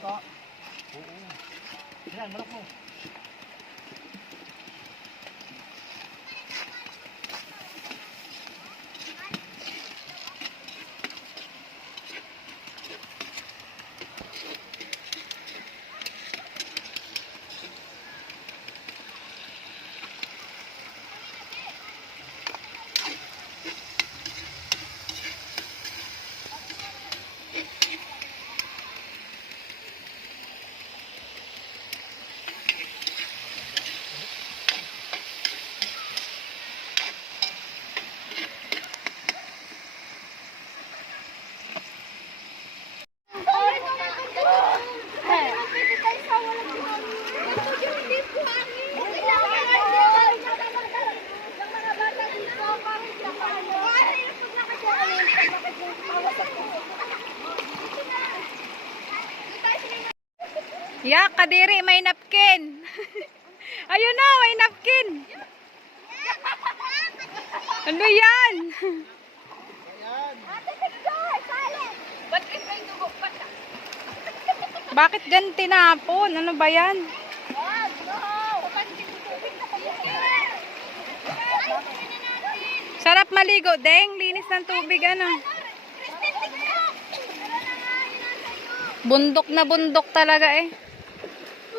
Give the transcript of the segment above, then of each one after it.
ka. Oo. Yan, malak mo. Ya, kadiri, may napkin. Ayun na, may napkin. Ano yan? Bakit dyan tinapon? Ano ba yan? Sarap maligo, Deng. Linis ng tubig, ano. Bundok na bundok talaga eh.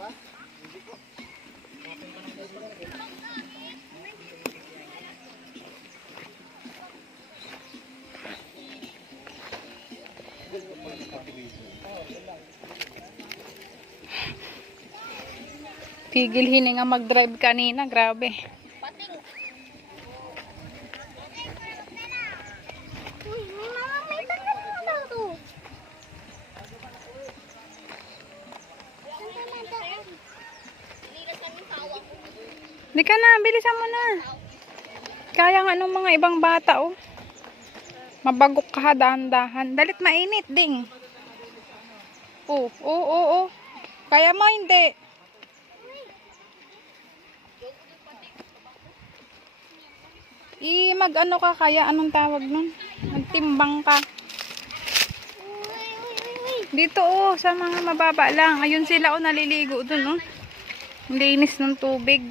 makatakot. Pigil hininga mag-drive kanina. Grabe. Di ka na, bilisan mo na. Kaya nga nung mga ibang bata, oh. Mabagok ka, dahan-dahan. Dalit mainit, ding. Oh, oh, oh, oh. Kaya mo, hindi. I, mag-ano ka kaya? Anong tawag nun? Magtimbang ka. Dito, oh, sa mga mababa lang. Ayun sila, oh, naliligo dun, oh. Linis ng tubig.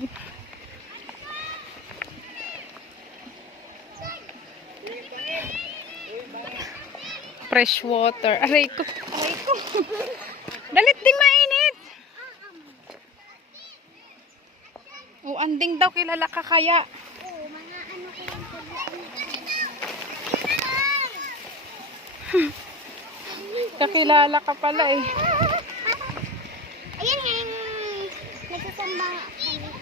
Fresh water. Aray ko. Aray ko. Dalit din mainit. O, anding daw kilala ka kaya. Kakilala ka pala eh. Ayan nga yung nagsasamba kami.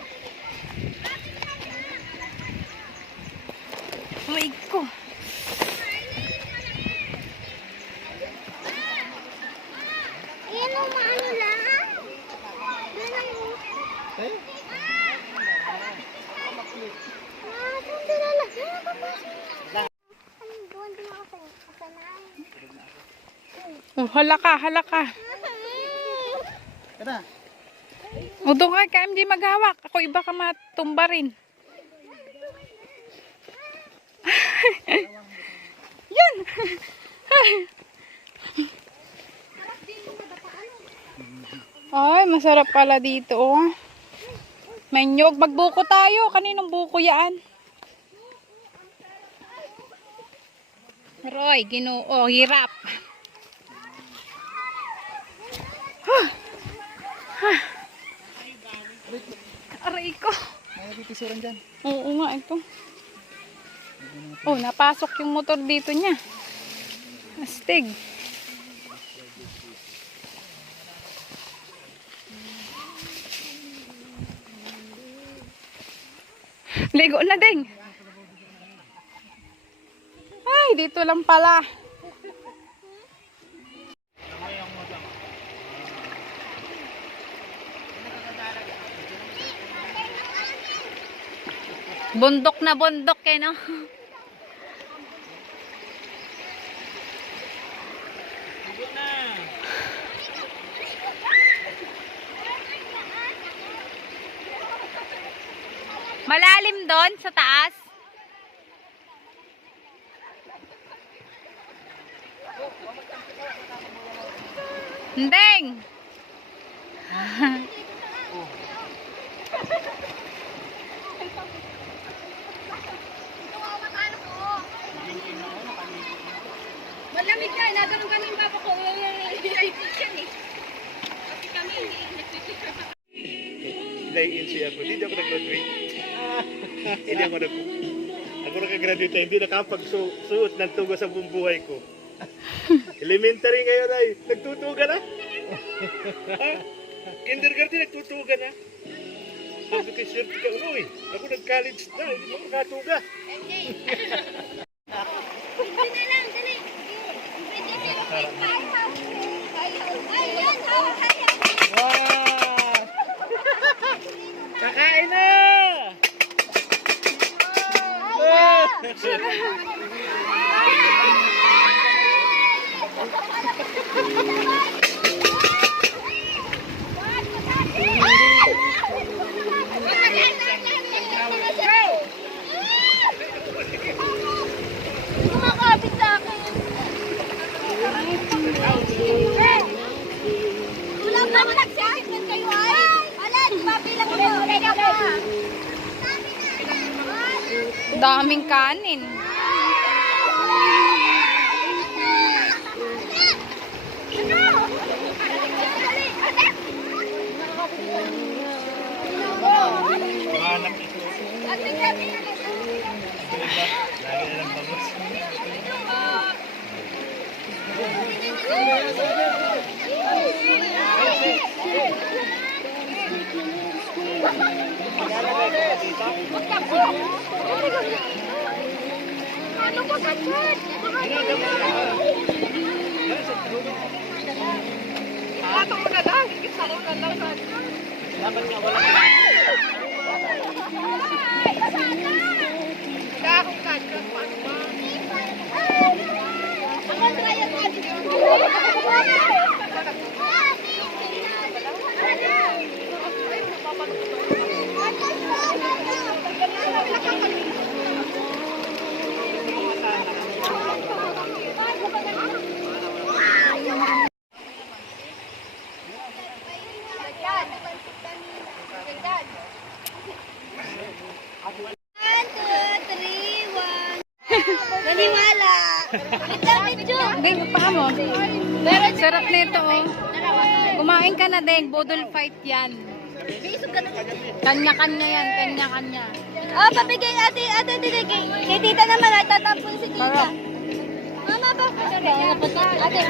Aray ko. Ayan o, maano lang. Ganun o. Eh? Ah, saan sila lang? Ano ba ba? Ano, doon din ako sa kasanayan. Oh, hala ka, hala ka. Kada. O, doon ka, KMG maghawak. Ako iba ka matumba rin. Yan. Ay, masarap pala dito, oh. May nyog. Magbuko tayo. Kaninong buko yan? Roy, ginoo. Hirap. Aray ko. May napipisuran dyan. Oo nga, ito. Oh, napasok yung motor dito niya. Astig. Ligo na ding. Ay, dito lang pala. Bundok na bundok eh, no? Malalim doon sa taas. Ndeng! Yan. Nagano'n kami yung papa ko. Yan eh. Kasi kami, nagpipicture pa. Nai-in siya ako. Hindi ako nag-graduate. Hindi ako nag... Ako nakagraduate na hindi nakapagsuot ng tugo sa buong buhay ko. Elementary ngayon ay nagtutuga na. Kindergarten nagtutuga na. Sir, ka uy. Ako nag-college na, hindi mo makatuga. Hindi na lang, dali. Pwede siya mag-firehouse. Ayun, hawak Wow! Kakain na! Kumakapit sa akin. Wala pa mo nagsakit ng kayo ay. Alan, papilang mo. Teka pa. Daming kanin. Mahanap ito. Lagi na lang bangos. Ano ba ganyan? Ato mo na lang. Ikita ko na lang. Dapat nga wala. Wala akong kanyan. Paano ba? Ang ganyan natin. One, two, three, one. Naniwala. Wait lang, medyo. Hindi, pa mo. Sarap nito, oh. Kumain ka na din. Bodol fight yan. Kanya-kanya yan. Kanya-kanya. Oh, pabigay ate, ate, ate, kay, kay tita naman, ay tatapon si tita. Para. Mama ba? Ate,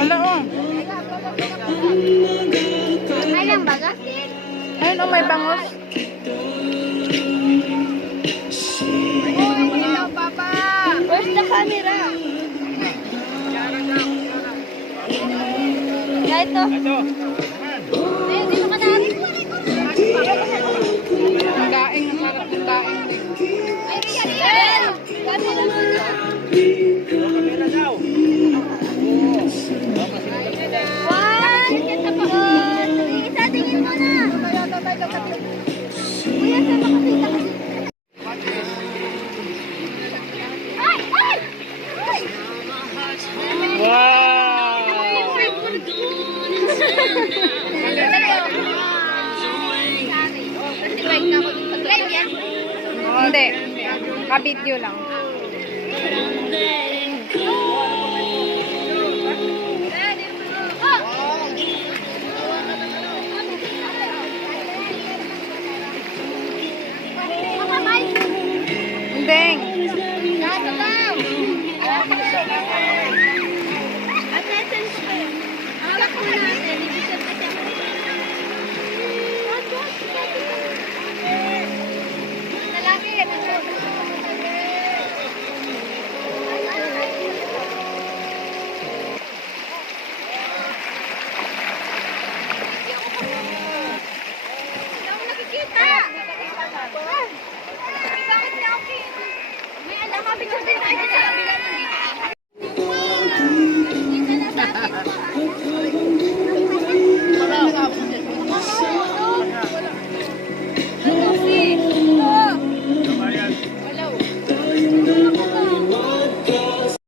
Wala, oh. Ayun, oh, may bangos. The camera? Ya, ito. Ito. Ayun, dito ka na. Daing, ang sarap ng daing. Ay, yan. Camera muna. Kamera daw. One, two, three. Sa tingin mo na. Kuya, sama ka Because.